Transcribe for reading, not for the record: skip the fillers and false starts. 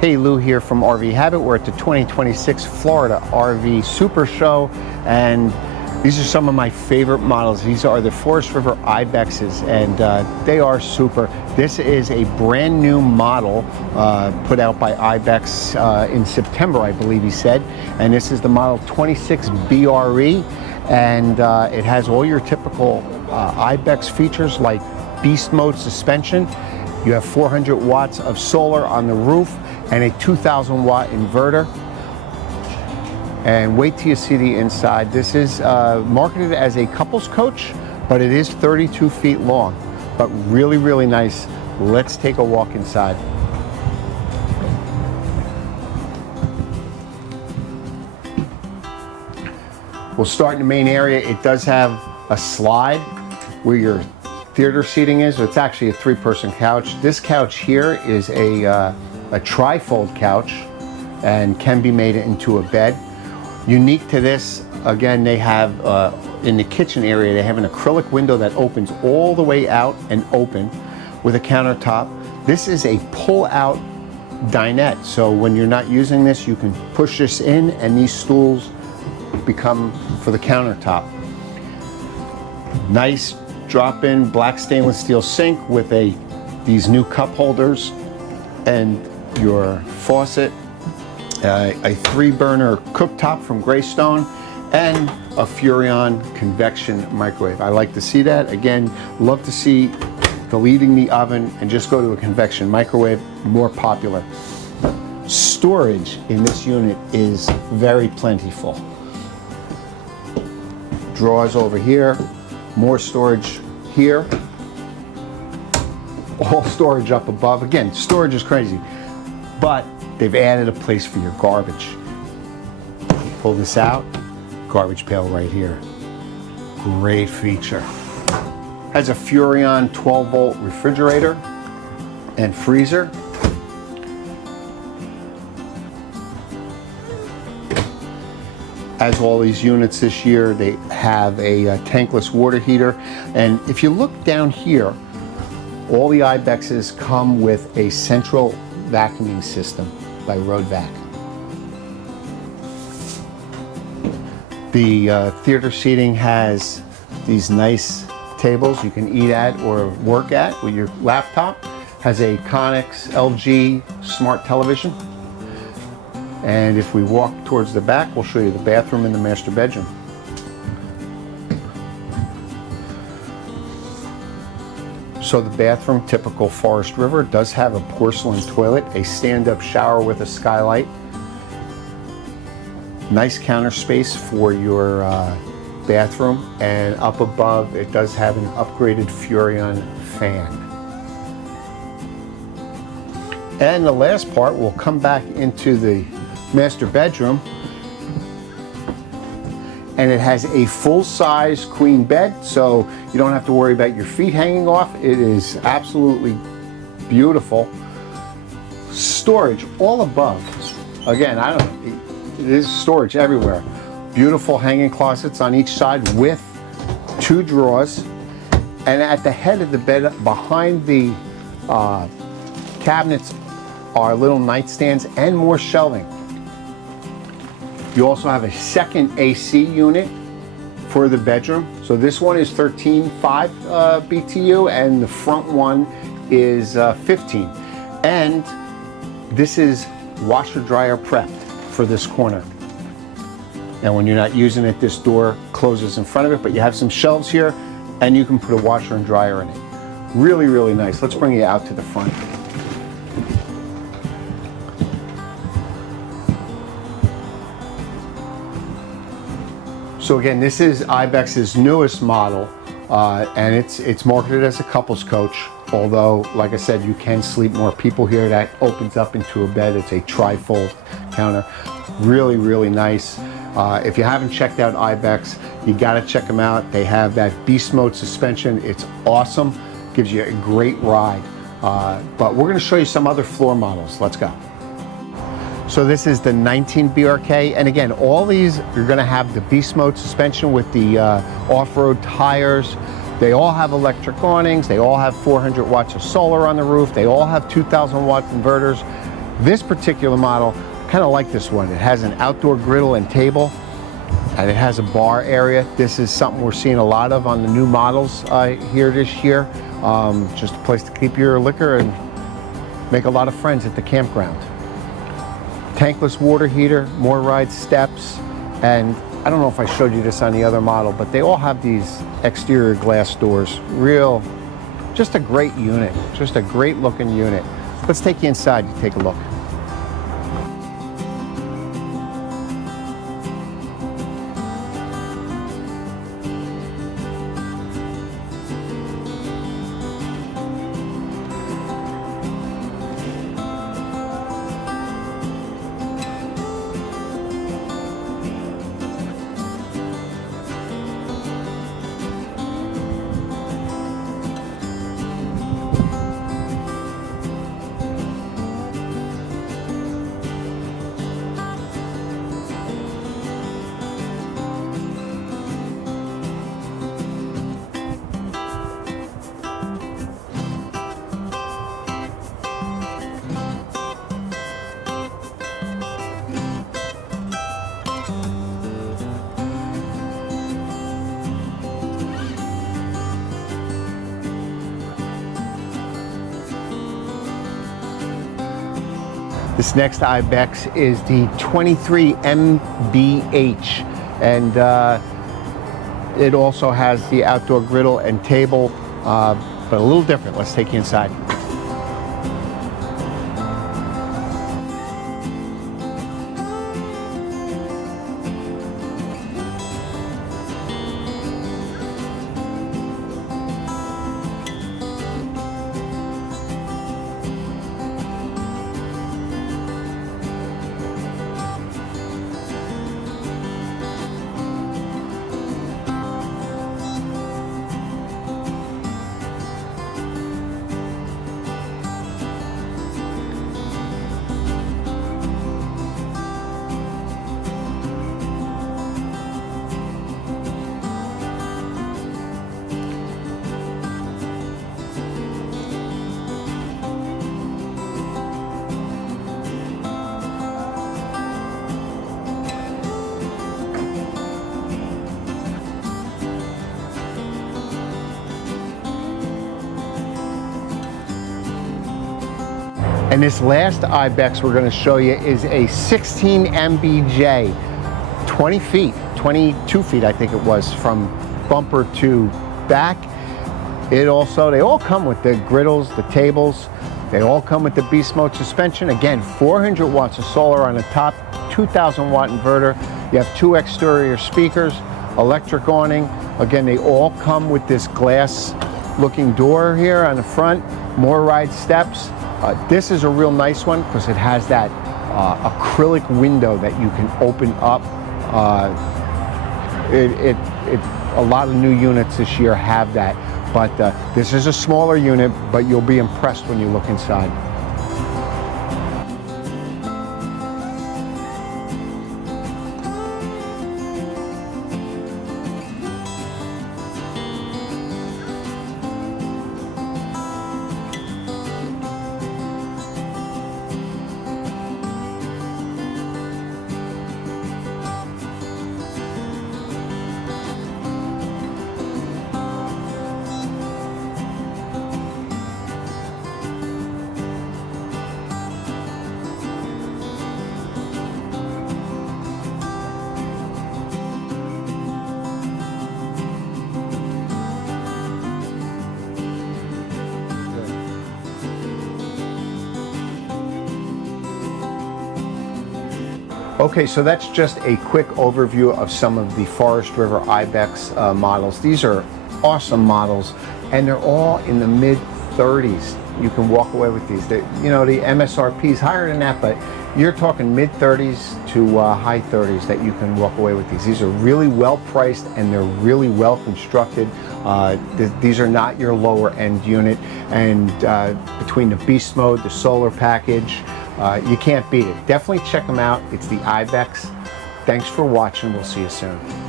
Hey, Lou here from RV Habit. We're at the 2026 Florida RV Supershow, and these are some of my favorite models. These are the Forest River IBEXs, and they are super. This is a brand new model put out by IBEX in September, I believe he said, and this is the model 26 BRE, and it has all your typical IBEX features like beast mode suspension. You have 400 watts of solar on the roof and a 2,000 watt inverter. And wait till you see the inside. This is marketed as a couples coach, but it is 32 feet long, but really, really nice. Let's take a walk inside. We'll start in the main area. It does have a slide where your theater seating is. It's actually a 3-person couch. This couch here is a tri-fold couch and can be made into a bed. Unique to this, again, they have in the kitchen area, they have an acrylic window that opens all the way out and open with a countertop. This is a pull-out dinette, so when you're not using this, you can push this in and these stools become for the countertop. Nice drop-in black stainless steel sink with these new cup holders and your faucet, a 3-burner cooktop from Greystone, and a Furrion convection microwave. I like to see that. Again, love to see deleting the oven and just go to a convection microwave, more popular. Storage in this unit is very plentiful. Drawers over here, more storage here, all storage up above. Again, storage is crazy, but they've added a place for your garbage. Pull this out, garbage pail right here. Great feature. Has a Furrion 12-volt refrigerator and freezer. As all these units this year, they have a tankless water heater. And if you look down here, all the IBEXs come with a central vacuuming system by Roadvac. The theater seating has these nice tables you can eat at or work at with your laptop. Has a Connex LG smart television. And if we walk towards the back, we'll show you the bathroom and the master bedroom. So the bathroom, typical Forest River, does have a porcelain toilet, a stand-up shower with a skylight. Nice counter space for your bathroom, and up above it does have an upgraded Furrion fan. And the last part, we'll come back into the master bedroom, and it has a full-size queen bed, so you don't have to worry about your feet hanging off. It is absolutely beautiful. Storage all above. Again, it is storage everywhere. Beautiful hanging closets on each side with 2 drawers, and at the head of the bed, behind the cabinets, are little nightstands and more shelving. You also have a second AC unit for the bedroom. So this one is 13.5 BTU and the front one is 15. And this is washer dryer prepped for this corner. And when you're not using it, this door closes in front of it, but you have some shelves here and you can put a washer and dryer in it. Really, really nice. Let's bring you out to the front. So again, this is IBEX's newest model, and it's marketed as a couples coach. Although, like I said, you can sleep more people here. That opens up into a bed. It's a tri-fold counter. Really, really nice. If you haven't checked out IBEX, you got to check them out. They have that beast mode suspension. It's awesome. Gives you a great ride. But we're going to show you some other floor models. Let's go. So this is the 19 BRK, and again, all these, you're going to have the beast mode suspension with the off-road tires. They all have electric awnings. They all have 400 watts of solar on the roof. They all have 2,000 watt inverters. This particular model, kind of like this one. It has an outdoor griddle and table, and it has a bar area. This is something we're seeing a lot of on the new models here this year. Just a place to keep your liquor and make a lot of friends at the campground. Tankless water heater, more ride steps, and I don't know if I showed you this on the other model, but they all have these exterior glass doors. Just a great unit, just a great looking unit. Let's take you inside and take a look. This next IBEX is the 23 MBH, and it also has the outdoor griddle and table, but a little different. Let's take you inside. And this last IBEX we're going to show you is a 16 MBJ, 20 feet, 22 feet I think it was, from bumper to back. They all come with the griddles, the tables. They all come with the beast mode suspension. Again, 400 watts of solar on the top, 2,000 watt inverter. You have 2 exterior speakers, electric awning. Again, they all come with this glass looking door here on the front, more ride steps. This is a real nice one because it has that acrylic window that you can open up. A lot of new units this year have that, but this is a smaller unit, but you'll be impressed when you look inside. Okay, so that's just a quick overview of some of the Forest River IBEX models. These are awesome models, and they're all in the mid-30s. You can walk away with these. The MSRP is higher than that, but you're talking mid-30s to high 30s that you can walk away with these. These are really well priced, and they're really well constructed. These are not your lower end unit, and between the beast mode, the solar package, you can't beat it. Definitely check them out. It's the IBEX. Thanks for watching. We'll see you soon.